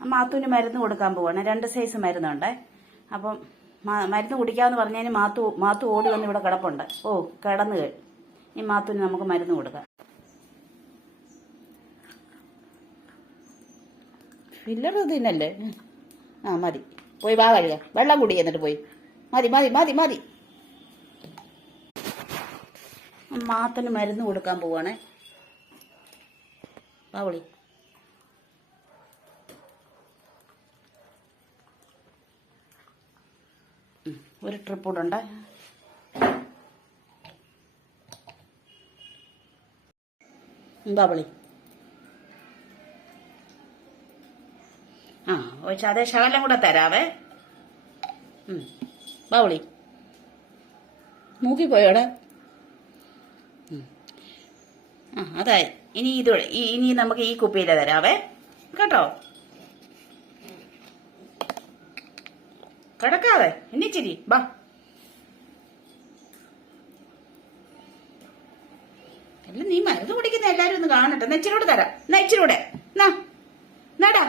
മാത്തുവിന് മരുന്ന് കൊടുക്കാൻ പോവാണ്. 2 സൈസ് മരുന്നുണ്ട്. അപ്പം മരുന്ന് കുടിക്കാമെന്ന് പറഞ്ഞതിന് മാത്തു ഓടി വന്ന് ഇവിടെ കിടപ്പുണ്ട്. ഓ, കിടന്നു കഴിഞ്ഞു. ഈ മാത്തുവിന് നമുക്ക് മരുന്ന് കൊടുക്കാം. ഫില്ലർ തിന്നല്ലേ? മതി. പോയി വാ കഴിയാം. വെള്ളം കുടി. എന്നിട്ട് പോയി. മതി മതി മതി മതി. മാത്തിന് മരുന്ന് കൊടുക്കാൻ പോവാണേ. പാവളി, ഒരു ട്രിപ്പ് കൂടെ ഉണ്ട്. ബാവളി, അതേ ശകലം കൂടെ തരാവേ. ബാവളി, മൂക്കി പോയോടെ. അതായി. ഇനി നമുക്ക് ഈ കുപ്പിയിലെ തരാവേ കേട്ടോ. കിടക്കാതെ എണ്ണിച്ചിരി ബാ. അല്ല, നീ മരുന്ന് കുടിക്കുന്ന എല്ലാരും ഒന്ന് കാണട്ടെ. നെച്ചിലൂടെ തരാം. നെച്ചിലൂടെ നാടാ.